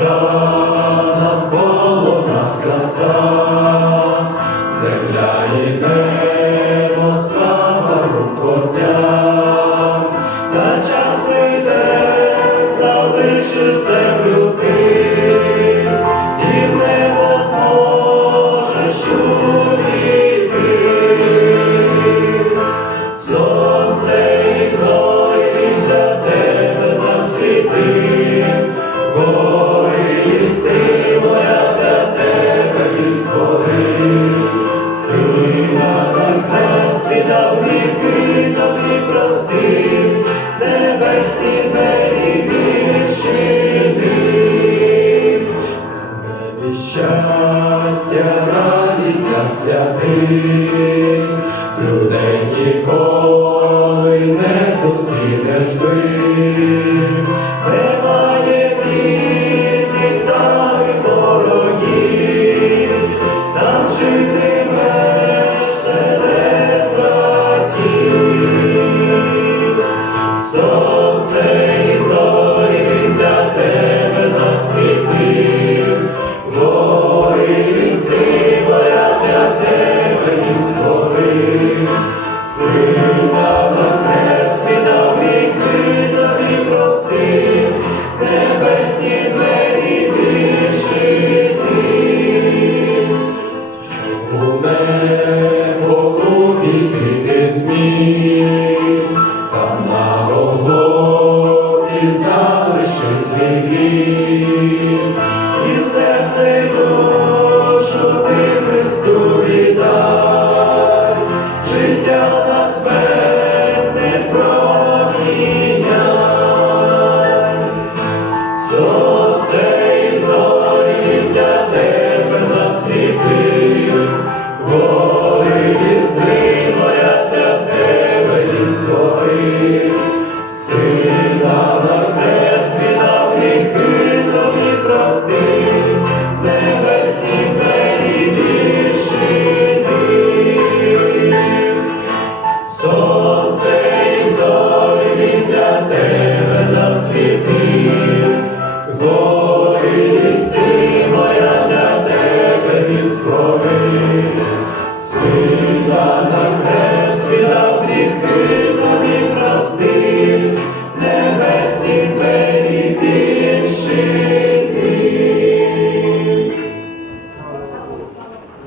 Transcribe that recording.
яка навколо нас краса, земля і небо справа рук Творця, та час прийде, залишиш землю ти. ти прости, небесні двері відчини. небі щастя, радість на святих, людей ніколи. Amen.